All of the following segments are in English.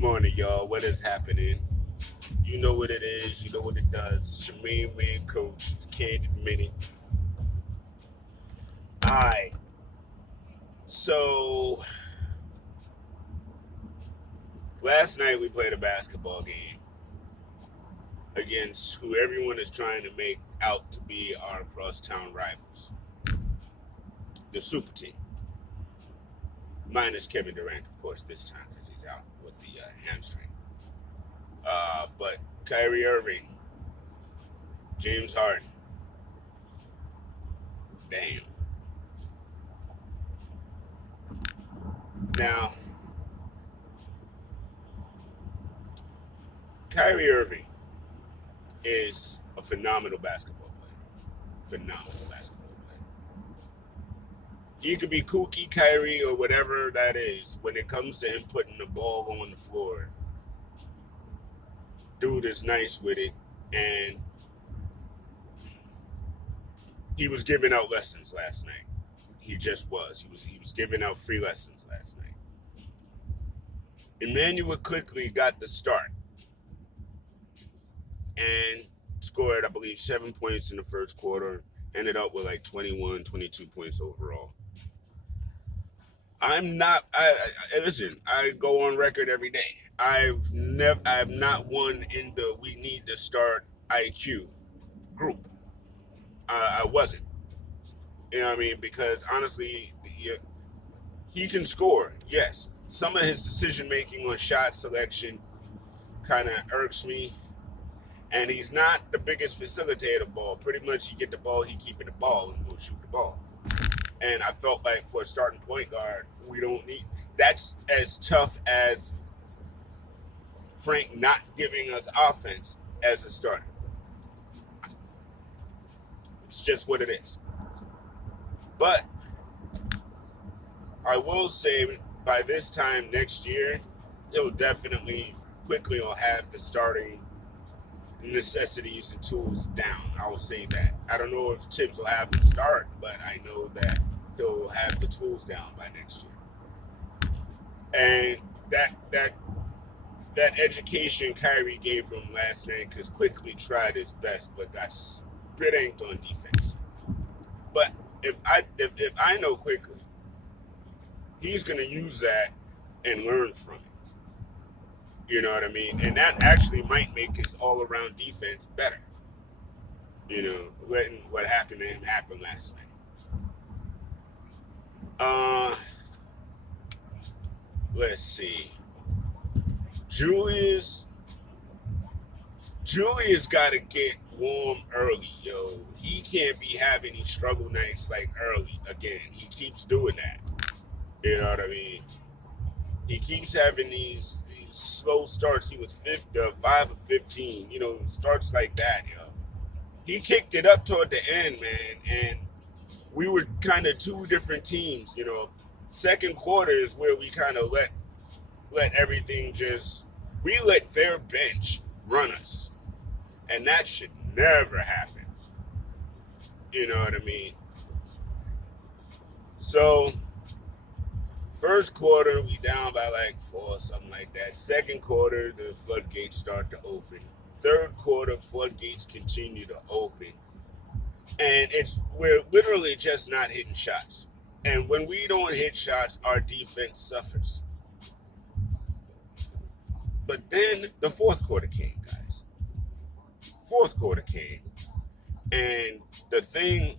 Morning, y'all. What is happening? You know what it is. You know what it does. It's your main man coach, it's Candid Minute. Alright. So last night we played a basketball game against who everyone is trying to make out to be our crosstown rivals, the Super Team. Minus Kevin Durant, of course, this time because he's out with the hamstring. But Kyrie Irving, James Harden, damn. Now, Kyrie Irving is a phenomenal basketball player. Phenomenal basketball player. He could be kooky Kyrie or whatever that is. When it comes to him putting the ball on the floor, dude is nice with it. And he was giving out lessons last night. He just was. He was giving out free lessons last night. Emmanuel quickly got the start and scored, I believe, 7 points in the first quarter. Ended up with like 21, 22 points overall. I'm not. Listen. I go on record every day. I've not won in the we need to start IQ group. I wasn't. You know what I mean? Because honestly, he can score. Yes, some of his decision making on shot selection kind of irks me, and he's not the biggest facilitator of ball. Pretty much, you get the ball, he keeping the ball, and we'll shoot the ball. And I felt like for a starting point guard, we don't need. That's as tough as Frank not giving us offense as a starter. It's just what it is. But I will say by this time next year, he'll definitely quickly will have the starting necessities and tools down. I will say that. I don't know if Tibbs will have the start, but I know that he'll have the tools down by next year. And that education Kyrie gave him last night, because quickly tried his best, but got spit on defense. But if I know quickly, he's gonna use that and learn from it. You know what I mean? And that actually might make his all around defense better. You know, letting what happened to him happen last night. Uh let's see. Julius got to get warm early, yo. He can't be having these struggle nights like early again. He keeps doing that. You know what I mean? He keeps having these slow starts. He was 5 of 15. You know, starts like that, yo. He kicked it up toward the end, man, and we were kind of two different teams. You know, second quarter is where we kind of let everything just we let their bench run us, and that should never happen. You know what I mean? So first quarter we down by like 4, something like that. Second quarter the floodgates start to open. Third quarter floodgates continue to open, and we're literally just not hitting shots. And when we don't hit shots, our defense suffers. But then the fourth quarter came, guys. Fourth quarter came. And the thing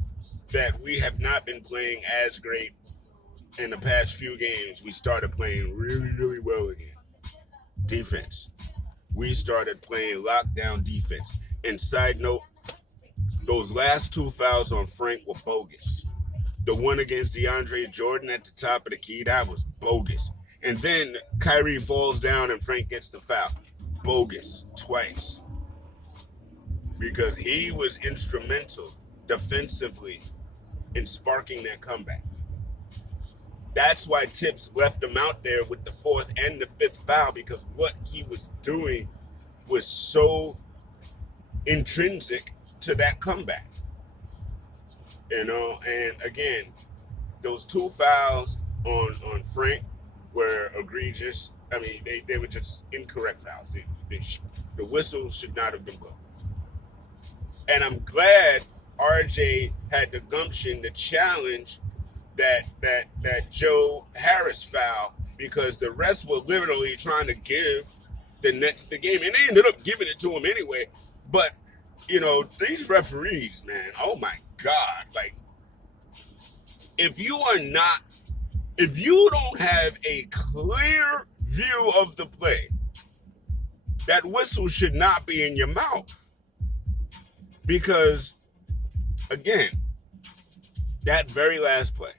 that we have not been playing as great in the past few games, we started playing really, really well again. Defense. We started playing lockdown defense. And side note, those last two fouls on Frank were bogus. The one against DeAndre Jordan at the top of the key, that was bogus. And then Kyrie falls down and Frank gets the foul. Bogus. Twice. Because he was instrumental defensively in sparking that comeback. That's why Tibbs left him out there with the fourth and the fifth foul, because what he was doing was so intrinsic to that comeback. You know, and again, those two fouls on Frank, were egregious. I mean, they were just incorrect fouls. The whistle should not have been blown. And I'm glad RJ had the gumption to challenge that Joe Harris foul, because the rest were literally trying to give the Knicks the game, and they ended up giving it to him anyway. But these referees, man, oh my God, like if you don't have a clear view of the play, that whistle should not be in your mouth. Because, again, that very last play,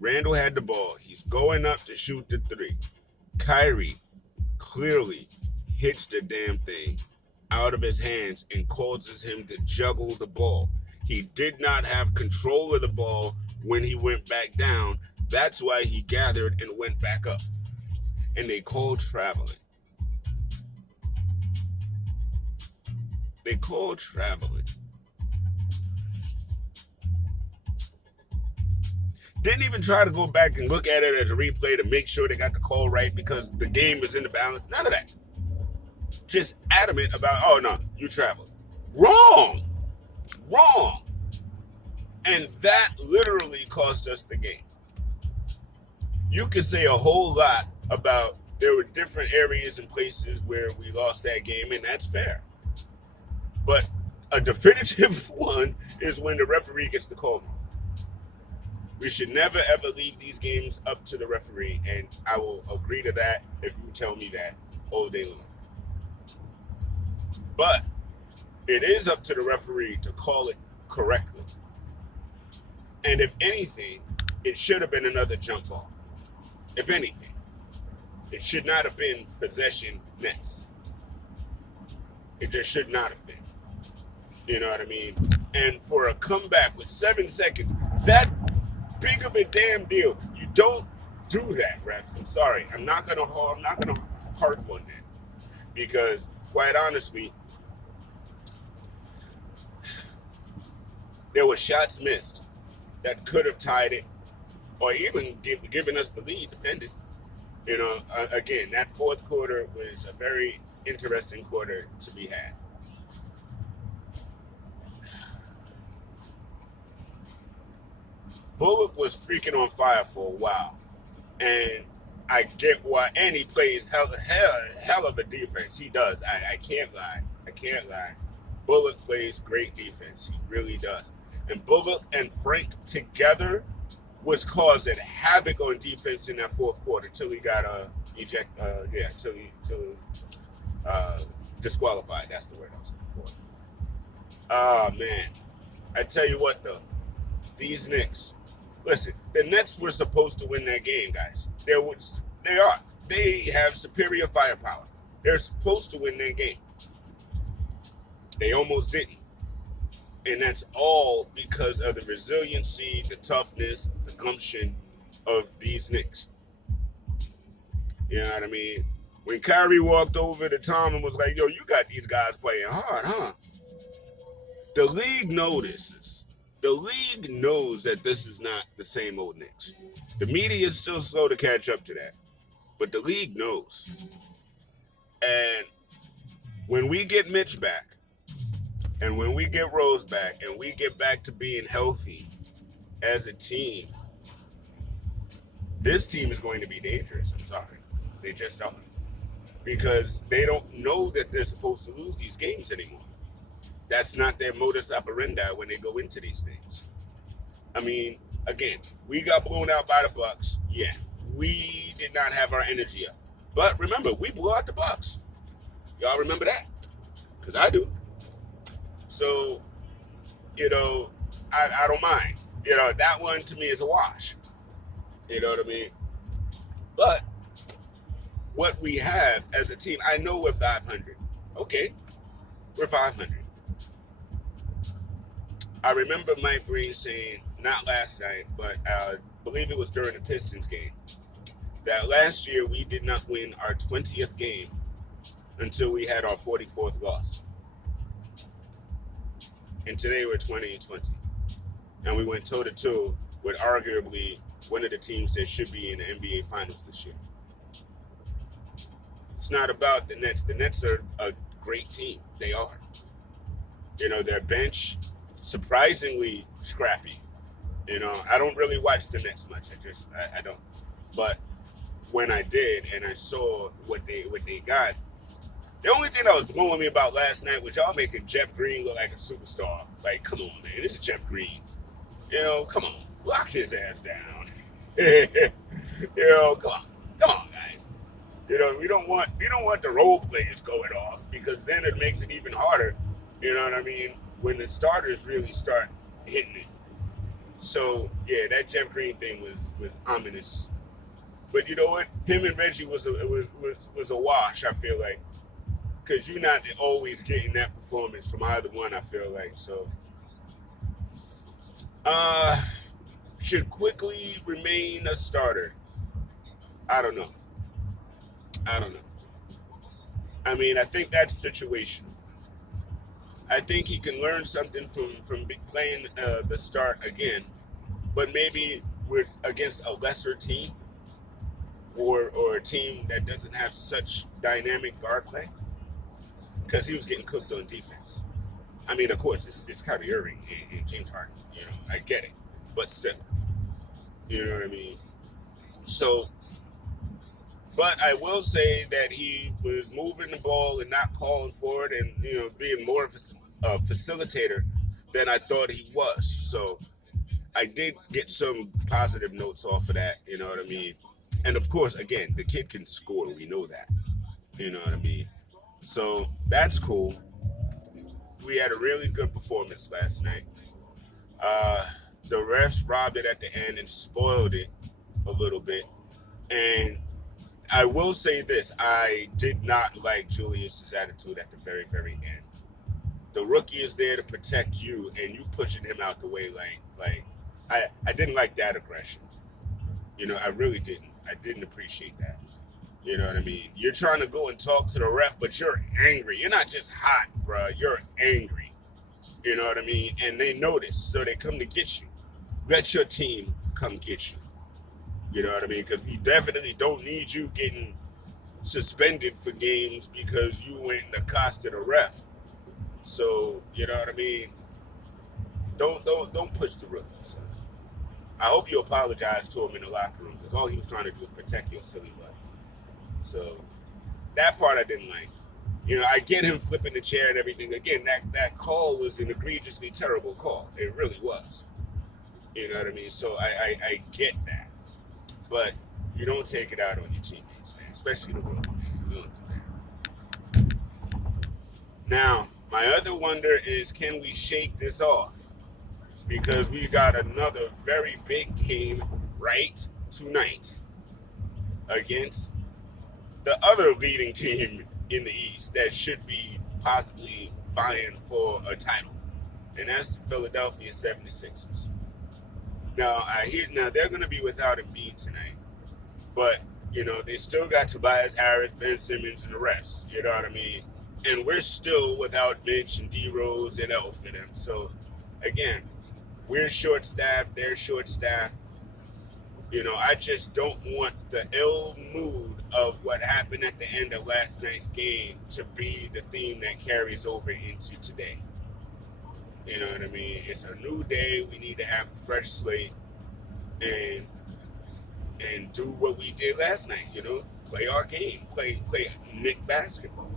Randall had the ball. He's going up to shoot the three. Kyrie clearly hits the damn thing out of his hands and causes him to juggle the ball. He did not have control of the ball when he went back down. That's why he gathered and went back up. And they called traveling. They called traveling. Didn't even try to go back and look at it as a replay to make sure they got the call right because the game was in the balance. None of that. Just adamant about, oh no, you traveled. Wrong. And that literally cost us the game. You could say a whole lot about there were different areas and places where we lost that game, and that's fair. But a definitive one is when the referee gets the call. We should never, ever leave these games up to the referee, and I will agree to that if you tell me that all day long. But it is up to the referee to call it correctly. And if anything, it should have been another jump ball. If anything, it should not have been possession Nets. It just should not have been. You know what I mean? And for a comeback with 7 seconds, that big of a damn deal. You don't do that, refs. I'm sorry. I'm not gonna harp on that, because quite honestly, there were shots missed that could have tied it, or even given us the lead, depending. Again, that fourth quarter was a very interesting quarter to be had. Bullock was freaking on fire for a while, and I get why. And he plays hell of a defense. He does. I can't lie. Bullock plays great defense. He really does. And Bullock and Frank together was causing havoc on defense in that fourth quarter till he got disqualified. That's the word I was looking for. Oh man, I tell you what though, these Knicks. Listen, the Nets were supposed to win that game, guys. They are. They have superior firepower. They're supposed to win that game. They almost didn't. And that's all because of the resiliency, the toughness, the gumption of these Knicks. You know what I mean? When Kyrie walked over to Tom and was like, yo, you got these guys playing hard, huh? The league notices. The league knows that this is not the same old Knicks. The media is still slow to catch up to that. But the league knows. And when we get Mitch back, and when we get Rose back, and we get back to being healthy as a team, this team is going to be dangerous. I'm sorry. They just are. Because they don't know that they're supposed to lose these games anymore. That's not their modus operandi when they go into these things. I mean, again, we got blown out by the Bucks. Yeah, we did not have our energy up. But remember, we blew out the Bucks. Y'all remember that? Because I do. So, I don't mind. That one to me is a wash. You know what I mean? But what we have as a team, I know we're 500. Okay, we're 500. I remember Mike Green saying, not last night, but I believe it was during the Pistons game, that last year we did not win our 20th game until we had our 44th loss. And today we're 20-20. And we went toe-to-toe with arguably one of the teams that should be in the NBA Finals this year. It's not about the Nets. The Nets are a great team. They are. Their bench, surprisingly scrappy. I don't really watch the Nets much. I don't. But when I did and I saw what they got, the only thing that was blowing me about last night was y'all making Jeff Green look like a superstar. Like, come on, man, this is Jeff Green. Come on, lock his ass down. Come on, guys. We don't want the role players going off, because then it makes it even harder. You know what I mean? When the starters really start hitting it. So yeah, that Jeff Green thing was ominous. But you know what? Him and Reggie was a wash. I feel like, because you're not always getting that performance from either one. I feel like so. Should quickly remain a starter. I don't know. I mean, I think that's situational. I think he can learn something from playing the start again, but maybe against a lesser team or a team that doesn't have such dynamic guard play, because he was getting cooked on defense. I mean, of course, it's Kyrie Irving and James Harden. I get it, but still, you know what I mean. So, but I will say that he was moving the ball and not calling for it, and being more of a facilitator than I thought he was. So I did get some positive notes off of that. You know what I mean. And of course, again, the kid can score. We know that. You know what I mean. So that's cool. We had a really good performance last night. The refs robbed it at the end and spoiled it a little bit. And I will say this: I did not like Julius's attitude at the very, very end. The rookie is there to protect you, and you pushing him out the way like I didn't like that aggression. I really didn't. I didn't appreciate that. You know what I mean? You're trying to go and talk to the ref, but you're angry. You're not just hot, bro. You're angry. You know what I mean? And they notice, so they come to get you. Let your team come get you. You know what I mean? Because we definitely don't need you getting suspended for games because you went and accosted a ref. So, you know what I mean? Don't push the rookies. I hope you apologize to him in the locker room, because all he was trying to do was protect your silly butt. So that part I didn't like. I get him flipping the chair and everything. Again, that call was an egregiously terrible call. It really was. You know what I mean? So I get that. But you don't take it out on your teammates, man, especially the rookie, man. You don't do that. Now, my other wonder is, can we shake this off? Because we got another very big game right tonight against the other leading team in the East that should be possibly vying for a title, and that's the Philadelphia 76ers. Now, they're going to be without Embiid tonight, but, they still got Tobias Harris, Ben Simmons, and the rest. You know what I mean? And we're still without Mitch and D-Rose and Elf in them. So, again, we're short-staffed, they're short-staffed. I just don't want the ill mood of what happened at the end of last night's game to be the theme that carries over into today. You know what I mean? It's a new day. We need to have a fresh slate and do what we did last night. Play our game, play Knicks basketball.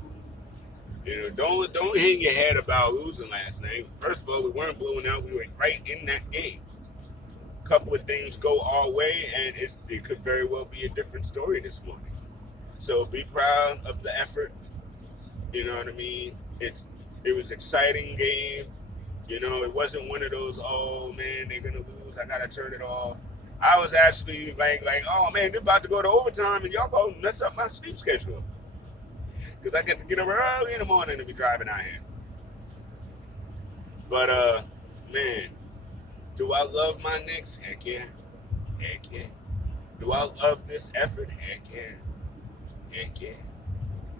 Don't hang your head about losing last night. First of all, we weren't blown out. We were right in that game. A couple of things go our way, and it could very well be a different story this morning. So be proud of the effort. You know what I mean? It was an exciting game. It wasn't one of those, oh man, they're gonna lose, I gotta turn it off. I was actually like, oh man, they're about to go to overtime and y'all gonna mess up my sleep schedule. Because I get to get up early in the morning to be driving out here. But man, do I love my Knicks? Heck yeah. Heck yeah. Do I love this effort? Heck yeah. Heck yeah.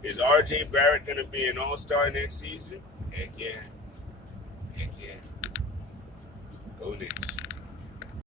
Is RJ Barrett gonna be an all-star next season? Heck yeah. Heck yeah. Go Knicks.